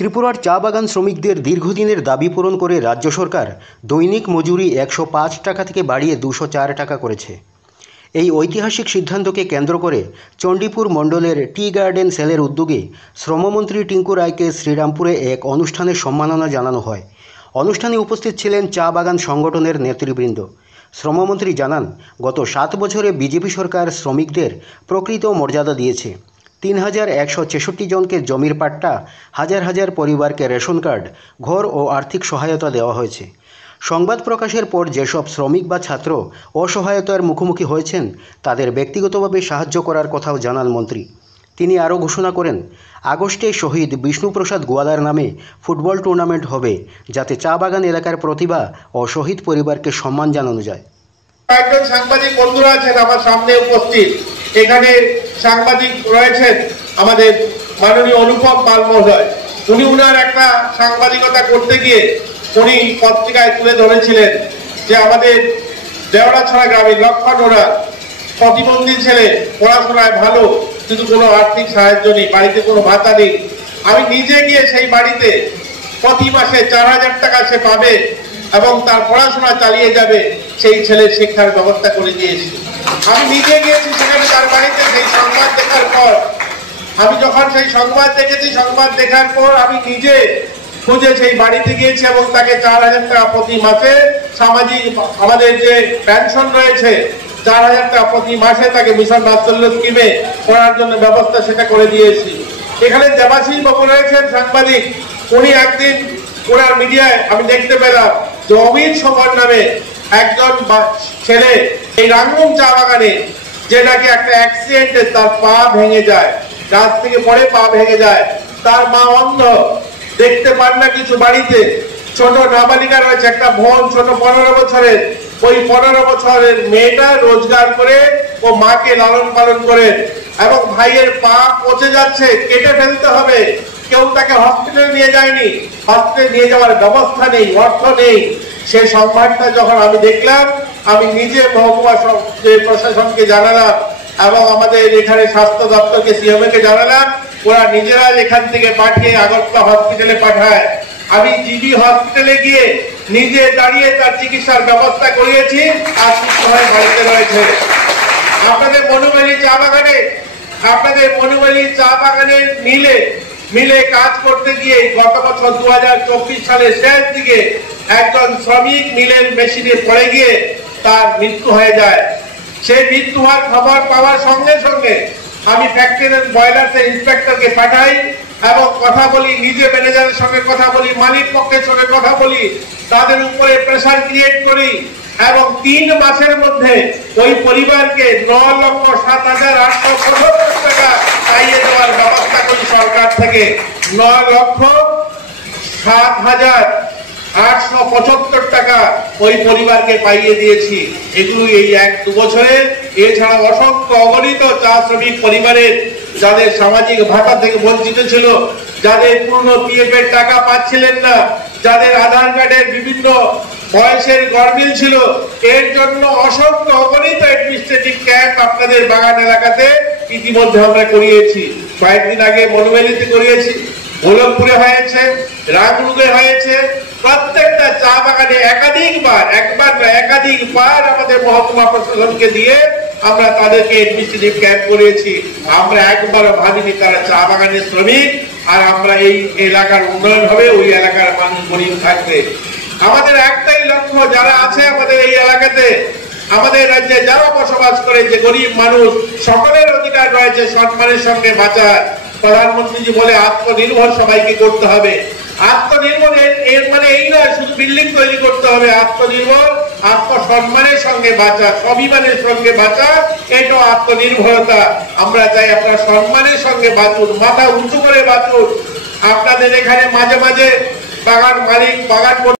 ত্রিপুরার চা বাগান শ্রমিকদের দীর্ঘদিনের দাবি পূরণ করে রাজ্য সরকার দৈনিক মজুরি ১০৫ টাকা থেকে বাড়িয়ে ২০৪ টাকা করেছে। এই ঐতিহাসিক সিদ্ধান্তকে কেন্দ্র করে চণ্ডীপুর মণ্ডলের টি গার্ডেন সেলের উদ্যোগে শ্রমমন্ত্রী টিঙ্কু রায়কে শ্রীরামপুরে এক অনুষ্ঠানে সম্মাননা জানানো হয়। অনুষ্ঠানে উপস্থিত ছিলেন চা বাগান সংগঠনের নেতৃবৃন্দ। শ্রমমন্ত্রী জানান, গত ৭ বছরে বিজেপি সরকার শ্রমিকদের প্রকৃত মর্যাদা দিয়েছে। ৩,১৬৬ জনকে জমির পাট্টা, হাজার হাজার পরিবারকে রেশন কার্ড, ঘর ও আর্থিক সহায়তা দেওয়া হয়েছে। সংবাদ প্রকাশের পর যেসব শ্রমিক বা ছাত্র অসহায়তার মুখোমুখি হয়েছেন তাদের ব্যক্তিগতভাবে সাহায্য করার কথাও জানান মন্ত্রী। তিনি আরও ঘোষণা করেন, আগস্টে শহীদ বিষ্ণুপ্রসাদ গোয়ালার নামে ফুটবল টুর্নামেন্ট হবে, যাতে চা বাগান এলাকার প্রতিভা ও শহীদ পরিবারকে সম্মান জানানো যায়। একজন সাংবাদিক বন্ধুরা আছেন আমার সামনে উপস্থিত। এখানে সাংবাদিক রয়েছেন আমাদের মাননীয় অনুপম পাল মহোদয়। উনি উনার একটা সাংবাদিকতা করতে গিয়ে উনি পত্রিকায় তুলে ধরেছিলেন যে আমাদের দেওড়াছড়া গ্রামের লক্ষণ ওরা প্রতিবন্ধী ছেলে, পড়াশোনায় ভালো, কিন্তু কোনো আর্থিক সাহায্য নেই, বাড়িতে কোনো ভাতা নেই। আমি নিজে গিয়ে সেই বাড়িতে প্রতি মাসে ৪,০০০ টাকা সে পাবে এবং তার পড়াশোনা চালিয়ে যাবে, সেই ছেলের শিক্ষার ব্যবস্থা করে দিয়েছি। আমি নিজে গিয়েছি সেখানে তার বাড়িতে। সেই সংবাদ দেখার পর আমি যখন সেই সংবাদ দেখেছি, সংবাদ দেখার পর আমি নিজে খুঁজে সেই বাড়িতে গিয়েছি এবং তাকে ৪,০০০ টাকা প্রতি মাসে সামাজিক আমাদের যে পেনশন রয়েছে ৪,০০০ টাকা প্রতি মাসে তাকে মিশন বাৎসল্য স্কিমে করার জন্য ব্যবস্থা সেটা করে দিয়েছি। এখানে দেবাশিস বাবু রয়েছেন সাংবাদিক। উনি একদিন ওনার মিডিয়ায় আমি দেখতে পেলাম যে অমিত সমর নামে একজন ছেলে এই রাঙ্গুম চা বাগানে, যে নাকি একটা অ্যাক্সিডেন্টে তার পা ভেঙে যায়, গাছ থেকে পড়ে পা ভেঙে যায়, তার মা অন্ধ, দেখতে পান না কিছু, বাড়িতে ছোট নাবালিকা রয়েছে, একটা বোন ছোট ১৫ বছরের। ওই ১৫ বছরের মেয়েটা রোজগার করে ও মাকে লালন পালন করে এবং ভাইয়ের পা পচে যাচ্ছে, কেটে ফেলতে হবে, কেউ তাকে হসপিটালে নিয়ে যায়নি, হসপিটালে নিয়ে যাওয়ার ব্যবস্থা নেই, অর্থ নেই। সেই সংবাদটা যখন আমি দেখলাম, আমি নিজে মহকুমা প্রশাসনকে জানালাম এবং আমাদের এখানে স্বাস্থ্য দপ্তরকে সিএমএকে জানালাম। ওরা নিজেরা এখান থেকে পাঠিয়ে আগরতলা হসপিটালে পাঠায়। আমি জিবি হসপিটালে গিয়ে নিজে দাঁড়িয়ে তার চিকিৎসার ব্যবস্থা করিয়েছি। আর সুস্থভাবে বাড়িতে রয়েছে। আপনাদের মনুবালি চা বাগানে মিলে কাজ করতে গিয়ে গত বছর 2024 সালের শেষ দিকে একজন শ্রমিক মিলের মেশিনে পড়ে গিয়ে তার মৃত্যু হয়ে যায়। সেই মৃত্যু হওয়ার খবর পাওয়ার সঙ্গে সঙ্গে আমি ফ্যাক্টরির বয়লার্সের ইন্সপেক্টরকে পাঠাই এবং কথা বলি, নিজে ম্যানেজারের সঙ্গে কথা বলি, মালিক পক্ষের সঙ্গে কথা বলি, তাদের উপরে প্রেসার ক্রিয়েট করি এবং 3 মাসের মধ্যে ওই পরিবারকে 9,07,875 টাকা পাইয়ে দেওয়ার ব্যবস্থা করি সরকার থেকে। 9,07,875 টাকা ওই পরিবারকে পাইয়ে দিয়েছি। এগুলো এই 1-2 বছরে। এছাড়া অসংখ্য অগণিত চা শ্রমিক পরিবারের যাদের সামাজিক ভাতা থেকে বঞ্চিত ছিল, যাদের পুরনো পিএফ এর টাকা পাচ্ছিলেন না, যাদের আধার কার্ডের বিভিন্ন বয়সের গরমিল ছিল, এর জন্য অসংখ্য অগণিত অ্যাডমিনিস্ট্রেটিভ ক্যাম্প আপনাদের বাগান এলাকাতে ইতিমধ্যে আমরা করিয়েছি। কয়েকদিন আগে মনুবেলিতে করিয়েছি, গোলকপুরে হয়েছে, রামরুগে হয়েছে। প্রত্যেকটা চা বাগানে একাধিকবার আমাদের মহকুমা প্রশাসনকে দিয়ে আমরা তাদেরকে অ্যাডমিনিস্ট্রেটিভ ক্যাম্প করিয়েছি। আমরা একবারও ভাবিনি তারা চা বাগানের শ্রমিক আর আমরা এই এলাকার উন্নয়ন হবে, ওই এলাকার মানুষ গরিব থাকবে। আমাদের একটাই লক্ষ্য, যারা আছে আমাদের এই এলাকাতে, আমাদের রাজ্যে যারা বসবাস করে, যে গরিব মানুষ, সকলের অধিকার রয়েছে সম্মানের সঙ্গে বাঁচার। প্রধানমন্ত্রীজি বলে আত্মনির্ভর সবাইকে করতে হবে। আত্মনির্ভর এর মানে এই নয় শুধু বিল্ডিং তৈরি করতে হবে। আত্মনির্ভর আত্মসম্মানের সঙ্গে বাঁচা, স্বাভিমানের সঙ্গে বাঁচা, এটাও আত্মনির্ভরতা। আমরা চাই আপনারা সম্মানের সঙ্গে বাঁচুন, মাথা উঁচু করে বাঁচুন। আপনাদের এখানে মাঝে মাঝে বাগান মালিক, বাগান